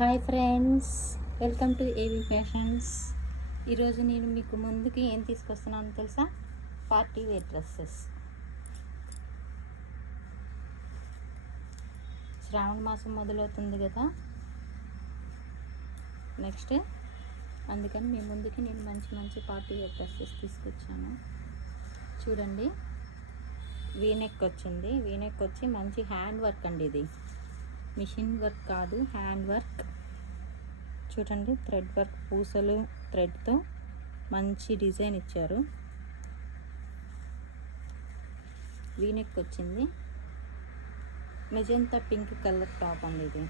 Hi friends, welcome to ఏవి fashions. ఈరోజు నేను మీకు ముందుకి ఏం తీసుకొస్తున్నానో తెలుసా? Party wear dresses. శ్రావణ మాసం మొదలవుతుంది కదా, నెక్స్ట్ అందుకని మీ ముందుకి నేను మంచి మంచి పార్టీ వేర్ డ్రెస్సెస్ తీసుకొచ్చాను. చూడండి, వీనెక్ వచ్చింది. వీనెక్ వచ్చి మంచి హ్యాండ్ వర్క్ అండి. ఇది మిషన్ వర్క్ కాదు, హ్యాండ్ వర్క్. చూడండి, థ్రెడ్ వర్క్, పూసలు థ్రెడ్తో మంచి డిజైన్ ఇచ్చారు. వీనెక్ వచ్చింది. మెజంతా పింక్ కలర్ టాప్ అండి. ఇది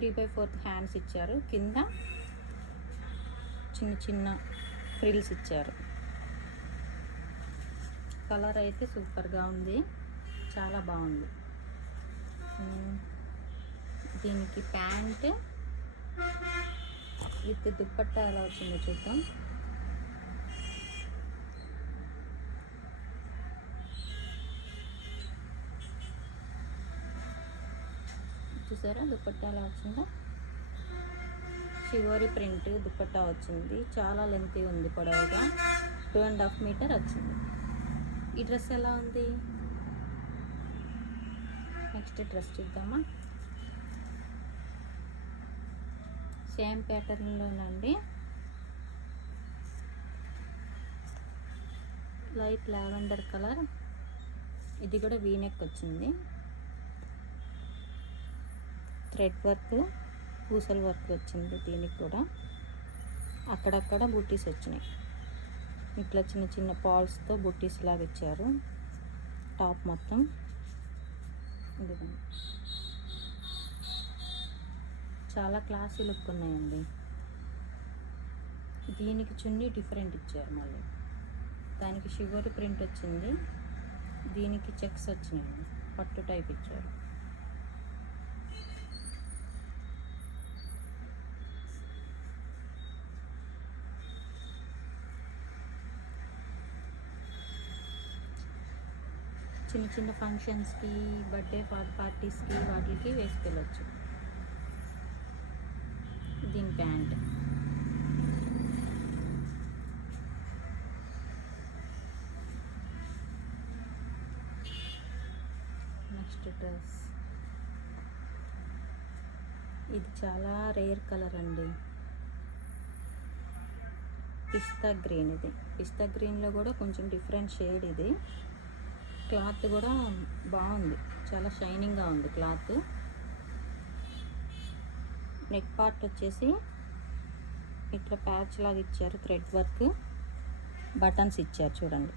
3/4 హ్యాండ్స్ ఇచ్చారు. కింద చిన్న చిన్న ఫ్రిల్స్ ఇచ్చారు. కలర్ అయితే సూపర్గా ఉంది, చాలా బాగుంది. దీనికి ప్యాంట్ విత్ దుప్పట్టా ఎలా వచ్చిందో చూద్దాం. చూసారా దుప్పట్టా ఎలా వచ్చిందో? షివోరి ప్రింట్ దుప్పట్టా వచ్చింది. చాలా లెంతీ ఉంది, పొడవుగా 2.5 మీటర్ వచ్చింది. ఈ డ్రెస్ ఎలా ఉంది? నెక్స్ట్ డ్రెస్ చూద్దామా? సేమ్ ప్యాటర్న్లోనండి, లైట్ లావెండర్ కలర్. ఇది కూడా వీనెక్ వచ్చింది. థ్రెడ్ వర్క్, పూసల వర్క్ వచ్చింది. దీనికి కూడా అక్కడక్కడ బుట్టీస్ వచ్చినాయి. ఇట్లా చిన్న చిన్న పాల్స్తో బుట్టీస్ లాగా ఇచ్చారు. టాప్ మొత్తం ఇదిగోండి, చాలా క్లాసీ లుక్ ఉన్నాయండి. దీనికి చున్నీ డిఫరెంట్ ఇచ్చారు. మళ్ళీ దానికి షివర్ ప్రింట్ వచ్చింది. దీనికి చెక్స్ వచ్చినాయండి, పట్టు టైప్ ఇచ్చారు. చిన్న చిన్న ఫంక్షన్స్కి, బర్త్డే పార్టీస్కి వాటికి వేసుకెళ్ళచ్చు. దీని ప్యాంట్ నెక్స్ట్ డ్రెస్. ఇది చాలా రేర్ కలర్ అండి, పిస్తా గ్రీన్. ఇది పిస్తా గ్రీన్లో కూడా కొంచెం డిఫరెంట్ షేడ్. ఇది క్లాత్ కూడా బాగుంది, చాలా షైనింగ్గా ఉంది క్లాత్. నెక్ పార్ట్ వచ్చేసి ఇట్లా ప్యాచ్ లాగా ఇచ్చారు, థ్రెడ్ వర్క్. బటన్స్ ఇచ్చారు, చూడండి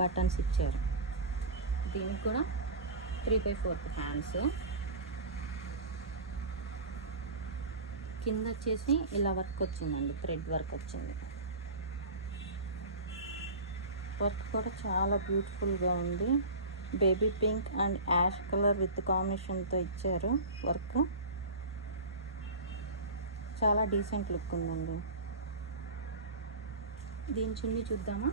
బటన్స్ ఇచ్చారు. దీనికి కూడా 3/4 హ్యాండ్స్. కింద వచ్చేసి ఇలా వర్క్ వచ్చిందండి, థ్రెడ్ వర్క్ వచ్చింది. వర్క్ కూడా చాలా బ్యూటిఫుల్గా ఉంది. Baby pink and ash colour with కాంబినేషన్తో ఇచ్చారు వర్క్. చాలా డీసెంట్ లుక్ ఉందండి. దీని చున్నీ చూద్దామా?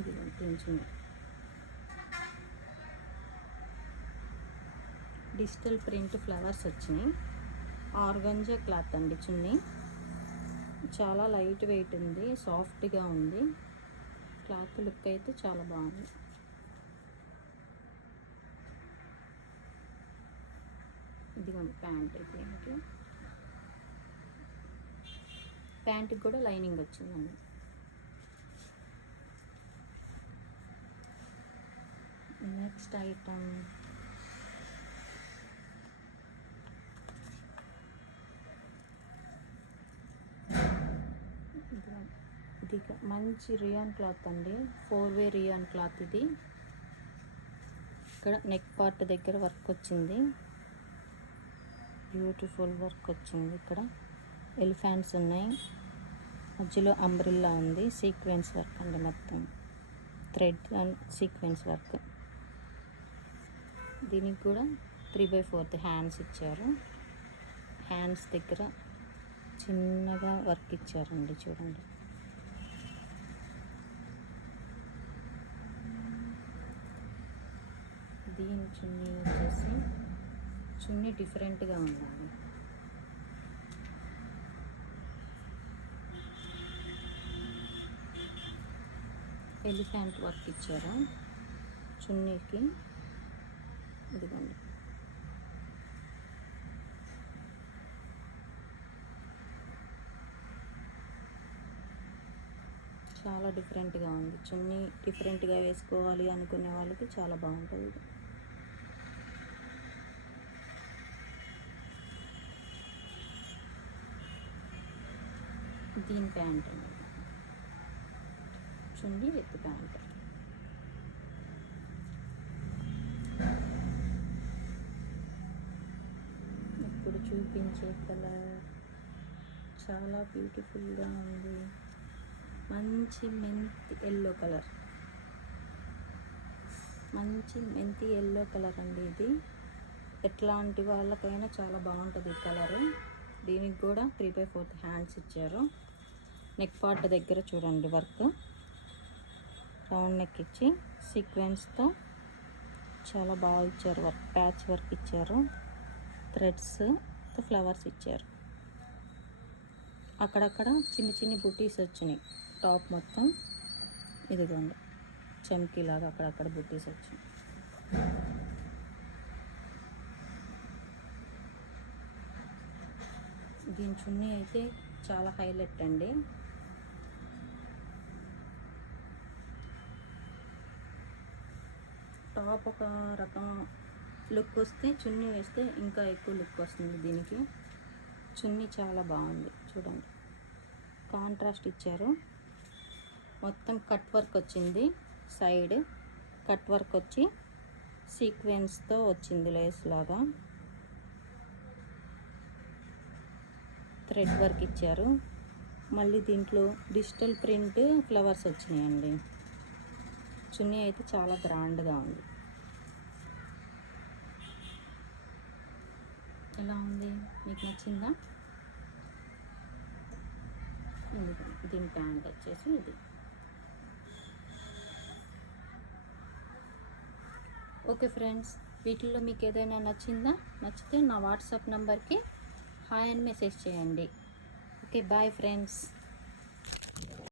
ఇది దీని చున్నీ డిజిటల్ ప్రింట్ ఫ్లవర్స్ వచ్చినాయి. ఆర్గంజా క్లాత్ అండి చున్నీ. చాలా లైట్ వెయిట్ ఉంది, సాఫ్ట్గా ఉంది. క్లాత్ లుక్ అయితే చాలా బాగుంది. ఇదిగోండి ప్యాంట్. దీనికి ప్యాంట్కి కూడా లైనింగ్ వచ్చిందండి. నెక్స్ట్ ఐటమ్ ఇది మంచి రియాన్ క్లాత్ అండి, 4-వే రియాన్ క్లాత్. ఇది ఇక్కడ నెక్ పార్ట్ దగ్గర వర్క్ వచ్చింది, బ్యూటిఫుల్ వర్క్ వచ్చింది. ఇక్కడ ఎలిఫెంట్స్ ఉన్నాయి, మధ్యలో అంబ్రిల్లా ఉంది. సీక్వెన్స్ వర్క్ అండి, మొత్తం థ్రెడ్ అండ్ సీక్వెన్స్ వర్క్. దీనికి కూడా 3/4 హ్యాండ్స్ ఇచ్చారు. హ్యాండ్స్ దగ్గర చిన్నగా వర్క్ ఇచ్చారండి, చూడండి. దీని చున్నీ వచ్చేసి చున్నీ డిఫరెంట్గా ఉందండి. ఎలిఫెంట్ వర్క్ ఇచ్చారు చున్నీకి. ఇదిగోండి, చాలా డిఫరెంట్గా ఉంది. చున్నీ డిఫరెంట్గా వేసుకోవాలి అనుకునే వాళ్ళకి చాలా బాగుంటుంది. దీని ప్యాంట్ అండి, చున్నీ విత్ ప్యాంట్. ఇప్పుడు చూపించే కలర్ చాలా బ్యూటిఫుల్గా ఉంది. మంచి మెంతి ఎల్లో కలర్, మంచి మెంతి ఎల్లో కలర్ అండి. ఇది ఎట్లాంటి వాళ్ళకైనా చాలా బాగుంటుంది ఈ కలరు. దీనికి కూడా 3/4 హ్యాండ్స్ ఇచ్చారు. నెక్ పార్ట్ దగ్గర చూడండి వర్క్, రౌండ్ నెక్ ఇచ్చి సీక్వెన్స్తో చాలా బాగా ఇచ్చారు. వర్క్ ప్యాచ్ వర్క్ ఇచ్చారు. థ్రెడ్స్ ఫ్లవర్స్ ఇచ్చారు. అక్కడక్కడ చిన్ని చిన్ని బుటీస్ వచ్చినాయి. టాప్ మొత్తం ఇదిగోండి చమ్కీలాగా అక్కడక్కడ బుటీస్ వచ్చినాయి. దీని చున్నీ అయితే చాలా హైలైట్ అండి. టాప్ ఒక రకం లుక్ వస్తే చున్నీ వేస్తే ఇంకా ఎక్కువ లుక్ వస్తుంది దీనికి. చున్నీ చాలా బాగుంది, చూడండి. కాంట్రాస్ట్ ఇచ్చారు. మొత్తం కట్ వర్క్ వచ్చింది. సైడ్ కట్ వర్క్ వచ్చి సీక్వెన్స్తో వచ్చింది లేస్ లాగా. థ్రెడ్ వర్క్ ఇచ్చారు. మళ్ళీ దీంట్లో డిజిటల్ ప్రింట్ ఫ్లవర్స్ వచ్చినాయండి. చున్నీ అయితే చాలా గ్రాండ్గా ఉంది. ఎలా ఉంది, మీకు నచ్చిందా? దీని ప్యాంట్ వచ్చేసి ఇది. ఓకే ఫ్రెండ్స్, వీటిల్లో మీకు ఏదైనా నచ్చిందా? నచ్చితే నా వాట్సాప్ నెంబర్కి హాయ్ అని మెసేజ్ చేయండి. Okay, bye friends.